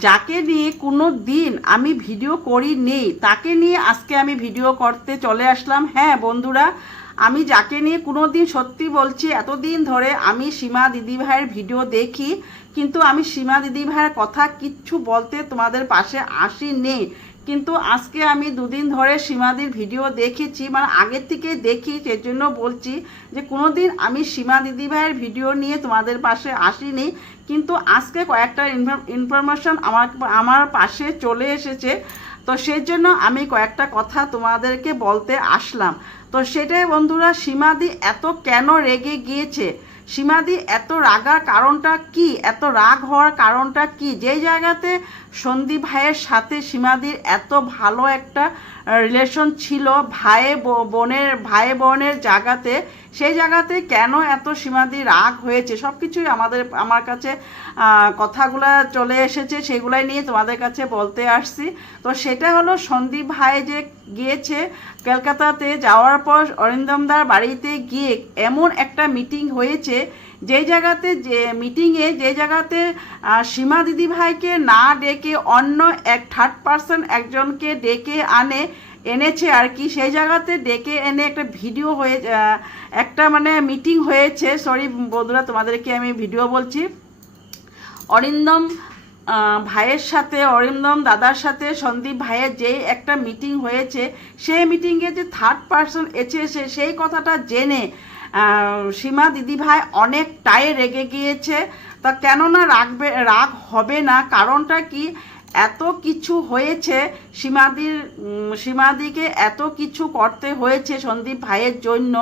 যাকে নিয়ে কোনো দিন আমি ভিডিও করি নেই তাকে নিয়ে আজকে আমি ভিডিও করতে চলে আসলাম। হ্যাঁ বন্ধুরা, আমি যাকে নিয়ে কোনো দিন সত্যি বলছি, এতদিন ধরে আমি সীমা দিদিভাইয়ের ভিডিও দেখি, কিন্তু আমি সীমা দিদিভাইয়ের কথা কিচ্ছু বলতে তোমাদের পাশে আসি নেই কিন্তু আজকে আমি দুদিন ধরে সীমাদির ভিডিও দেখেছি মানে আগের থেকে দেখি, সেজন্য বলছি যে কোনো দিন আমি সীমা দিদিভাইয়ের ভিডিও নিয়ে তোমাদের পাশে আসিনি। কিন্তু আজকে কয়েকটা ইনফরমেশন আমার আমার পাশে চলে এসেছে। তো সেই জন্য আমি কয়েকটা কথা তোমাদেরকে বলতে আসলাম। তো সেটাই বন্ধুরা, সীমাদি এত কেন রেগে গিয়েছে? সীমাদি, এত রাগার কারণটা কি? এত রাগ হওয়ার কারণটা কি? যেই জায়গাতে সন্দীপ ভাইয়ের সাথে সীমাদির এত ভালো একটা রিলেশন ছিল, ভাই বোনের ভাই বোনের জায়গাতে সেই জায়গাতে কেন এত সীমাদি রাগ হয়েছে? সব কিছুই আমাদের, আমার কাছে কথাগুলো চলে এসেছে, সেগুলাই নিয়ে তোমাদের কাছে বলতে আসছি। তো সেটা হলো সন্দীপ ভাই যে গিয়েছে কলকাতাতে যাওয়ার পর অরিন্দমদার বাড়িতে গিয়ে এমন একটা মিটিং হয়েছে যেই জায়গাতে যে মিটিংয়ে, যে জায়গাতে সীমা দিদিভাইকে না ডেকে অন্য এক থার্ড পার্সন একজনকে ডেকে আনে এনেছে আর কি, সেই জায়গাতে ডেকে এনে একটা ভিডিও হয়ে একটা মানে মিটিং হয়েছে। সরি বন্ধুরা, তোমাদেরকে আমি ভিডিও বলছি। অরিন্দম ভাইয়ের সাথে, অরিন্দম দাদার সাথে, সন্দীপ ভাইয়ের যে একটা মিটিং হয়েছে, সেই মিটিংয়ে যে থার্ড পার্সন এসেছে, সেই কথাটা জেনে সীমা দিদিভাই অনেকটাই রেগে গিয়েছে। তা কেননা রাগবে, রাগ হবে না, কারণটা কি? এত কিছু হয়েছে, সীমাদির সীমাদিকে এত কিছু করতে হয়েছে সন্দীপ ভাইয়ের জন্য,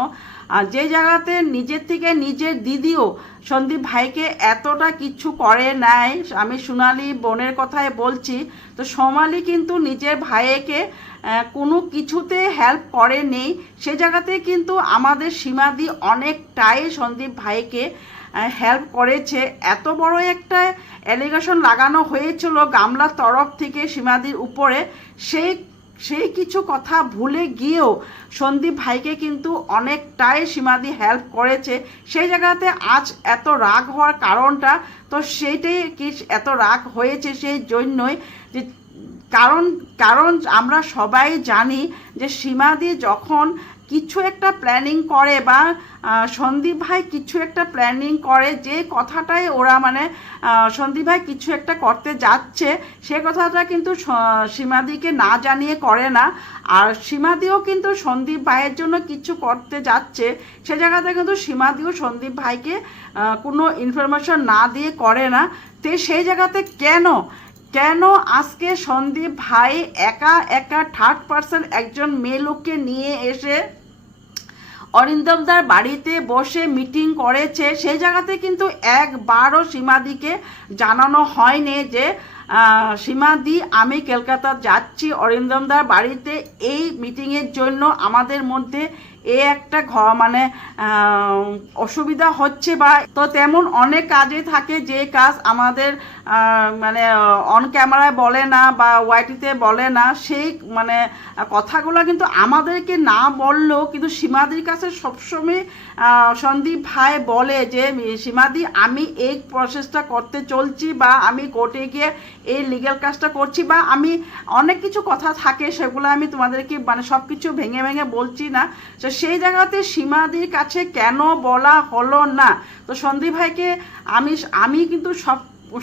আর যে জায়গাতে নিজের থেকে নিজের দিদিও সন্দীপ ভাইকে এতটা কিছু করে নাই, আমি সোনালি বোনের কথায় বলছি, তো সোমালি কিন্তু নিজের ভাইকে কোনো কিছুতে হেল্প করে নেই সে জায়গাতে কিন্তু আমাদের সীমাদি অনেকটাই সন্দীপ ভাইকে হেল্প করেছে। এত বড় একটা অ্যালিগেশন লাগানো হয়েছিল গামলার তরফ থেকে সীমাদির উপরে। সেই সেই কিছু কথা ভুলে গিয়েও সন্দীপ ভাইকে কিন্তু অনেকটাই সীমাদি হেল্প করেছে। সেই জায়গাতে আজ এত রাগ হওয়ার কারণটা, তো সেইটাই কি এত রাগ হয়েছে সেই জন্যই যে, কারণ কারণ আমরা সবাই জানি যে সীমাদি যখন কিছু একটা প্ল্যানিং করে বা সন্দীপ ভাই কিছু একটা প্ল্যানিং করে, যে কথাটাই ওরা মানে সন্দীপ ভাই কিছু একটা করতে যাচ্ছে, সে কথাটা কিন্তু সীমাদিকে না জানিয়ে করে না। আর সীমাদিও কিন্তু সন্দীপ ভাইয়ের জন্য কিছু করতে যাচ্ছে, সে জায়গাতে কিন্তু সীমাদিও সন্দীপ ভাইকে কোনো ইনফরমেশন না দিয়ে করে না। তে সেই জায়গাতে কেন? কেন আজকে সন্দীপ ভাই একা একা থার্ড পার্সন একজন মেয়ে লোককে নিয়ে এসে অরিন্দমদার বাড়িতে বসে মিটিং করেছে। সেই জায়গাতে কিন্তু একবারও সীমাদিকে জানানো হয়নি যে সীমাদি, আমি কলকাতা যাচ্ছি অরিন্দমদার বাড়িতে। এই মিটিংয়ের জন্য আমাদের মধ্যে এ একটা ঘ মানে অসুবিধা হচ্ছে বা, তো তেমন অনেক কাজে থাকে যে কাজ আমাদের মানে অন ক্যামেরায় বলে না বা ওয়াইটিতে বলে না, সেই মানে কথাগুলো কিন্তু আমাদেরকে না বললেও কিন্তু সীমাদির কাছে সবসময় সন্দীপ ভাই বলে যে, সীমাদি, আমি এই প্রসেসটা করতে চলছি বা আমি কোর্টে গিয়ে এই লিগেল কাজটা করছি বা আমি অনেক কিছু কথা থাকে, সেগুলো আমি তোমাদেরকে মানে সব কিছু ভেঙে ভেঙে বলছি না। তো সেই জায়গাতে সীমাদির কাছে কেন বলা হলো না? তো সন্দীপ ভাইকে আমি আমি কিন্তু সব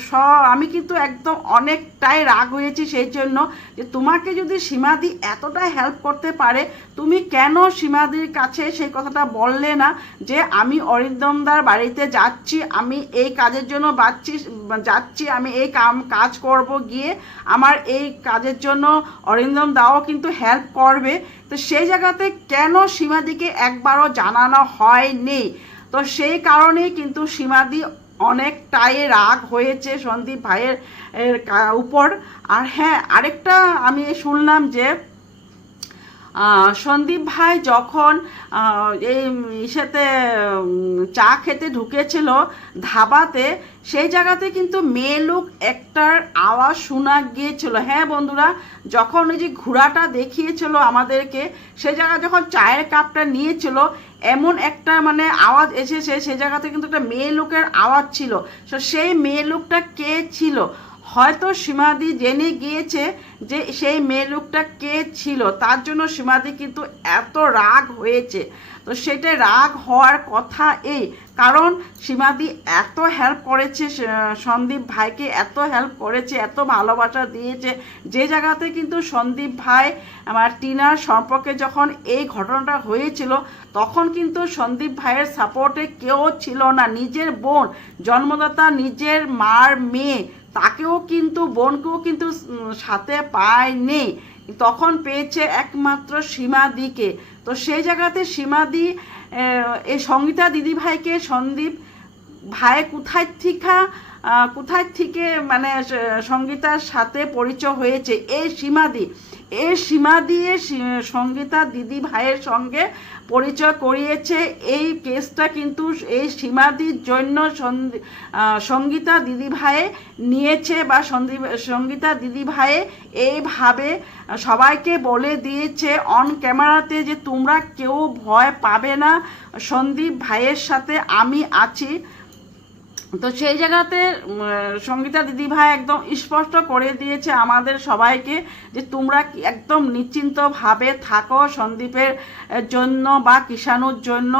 স আমি কিন্তু একদম অনেকটাই রাগ হয়েছি সেই জন্য যে তোমাকে যদি সীমাদি এতটা হেল্প করতে পারে, তুমি কেন সীমাদির কাছে সেই কথাটা বললে না যে আমি অরিন্দমদার বাড়িতে যাচ্ছি, আমি এই কাজের জন্য বাচ্ছি যাচ্ছি, আমি এই কাম, কাজ করব গিয়ে আমার এই কাজের জন্য অরিন্দম দাও কিন্তু হেল্প করবে। তো সেই জায়গাতে কেন সীমাদিকে একবারও জানানো হয়নি? তো সেই কারণেই কিন্তু সীমাদি অনেকটাই রাগ হয়েছে সন্দীপ ভাইয়ের, এর উপর। আর হ্যাঁ আরেকটা আমি শুনলাম যে সন্দীপ ভাই যখন এই ইসেতে চা খেতে ঢুকেছিল ধাবাতে, সেই জায়গাতে কিন্তু মেয়ে লোক একটার আওয়াজ শোনা গিয়েছিল। হ্যাঁ বন্ধুরা, যখন ওই যে ঘোড়াটা দেখিয়েছিল আমাদেরকে, সে জায়গায় যখন চায়ের কাপটা নিয়েছিল এমন একটা মানে আওয়াজ এসেছে, সে জায়গাতে কিন্তু একটা মেয়ে লোকের আওয়াজ ছিল। সো সেই মেয়ে লোকটা কে ছিল? হয়তো সীমাদি জেনে গিয়েছে যে সেই মেয়ে লোকটা কে ছিল। তার জন্য সীমাদি কিন্তু এত রাগ হয়েছে। তো সেটা রাগ হওয়ার কথা এই। কারণ সীমাদি এত হেল্প করেছে সন্দীপ ভাইকে এত হেল্প করেছে, এত ভালোবাসা দিয়েছে। যে জায়গাতে কিন্তু সন্দীপ ভাই, আমার টিনার সম্পর্কে যখন এই ঘটনাটা হয়েছিল, তখন কিন্তু সন্দীপ ভাইয়ের সাপোর্টে কেউ ছিল না। নিজের বোন, জন্মদাতা নিজের মার মেয়ে তাকেও কিন্তু, বোনকেও কিন্তু সাথে পায়নি। তখন পেয়েছে একমাত্র সীমাদিকে। তো সেই জায়গাতে সীমাদি এই সঙ্গীতা দিদিভাইকে সন্দীপ, ভাই কোথায় থেকে? কোথায় থেকে মানে সঙ্গীতার সাথে পরিচয় হয়েছে? এই সীমাদি এই সীমা দিয়ে সঙ্গীতা দিদি ভাইয়ের সঙ্গে পরিচয় করিয়েছে। এই কেসটা কিন্তু এই সীমাদির জন্য সঙ্গীতা দিদি ভাইয়ে নিয়েছে বা সন্দীপ সঙ্গীতা দিদি ভাইয়ে এইভাবে সবাইকে বলে দিয়েছে অন ক্যামেরাতে যে তোমরা কেউ ভয় পাবে না। সন্দীপ ভাইয়ের সাথে আমি আছি। তো সেই জায়গাতে সঙ্গীতা দিদিভাই একদম স্পষ্ট করে দিয়েছে আমাদের সবাইকে যে তোমরা একদম নিশ্চিন্তভাবে থাকো সন্দীপের জন্য বা কিষাণুর জন্য।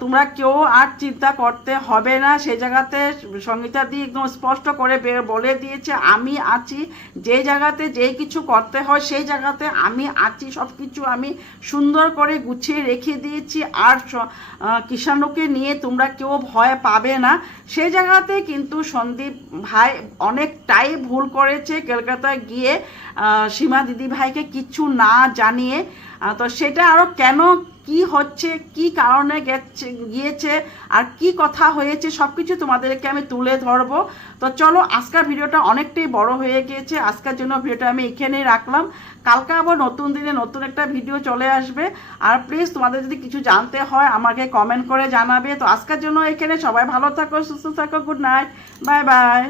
তোমরা কেউ আর চিন্তা করতে হবে না। সেই জায়গাতে সঙ্গীতা দি একদম স্পষ্ট করে বলে দিয়েছে, আমি আছি। যে জায়গাতে যে কিছু করতে হয় সেই জায়গাতে আমি আছি। সব কিছু আমি সুন্দর করে গুছিয়ে রেখে দিয়েছি। আর কিষাণুকে নিয়ে তোমরা কেউ ভয় পাবে না, সেই জায়গাতে কিন্তু সন্দীপ ভাই অনেকটাই ভুল করেছে কলকাতায় গিয়ে সীমা দিদি ভাইকে কিছু না জানিয়ে। তো সেটা আরও কেন কি হচ্ছে, কি কারণে গেছে, গিয়েছে, আর কি কথা হয়েছে সব কিছু তোমাদেরকে আমি তুলে ধরবো। তো চলো, আজকের ভিডিওটা অনেকটাই বড় হয়ে গিয়েছে। আজকের জন্য ভিডিওটা আমি এখানেই রাখলাম। কালকে আবার নতুন দিনে নতুন একটা ভিডিও চলে আসবে। আর প্লিজ তোমাদের যদি কিছু জানতে হয়, আমাকে কমেন্ট করে জানাবে। তো আজকের জন্য এখানে সবাই ভালো থাকো, সুস্থ থাকো গুড নাইট বাই বাই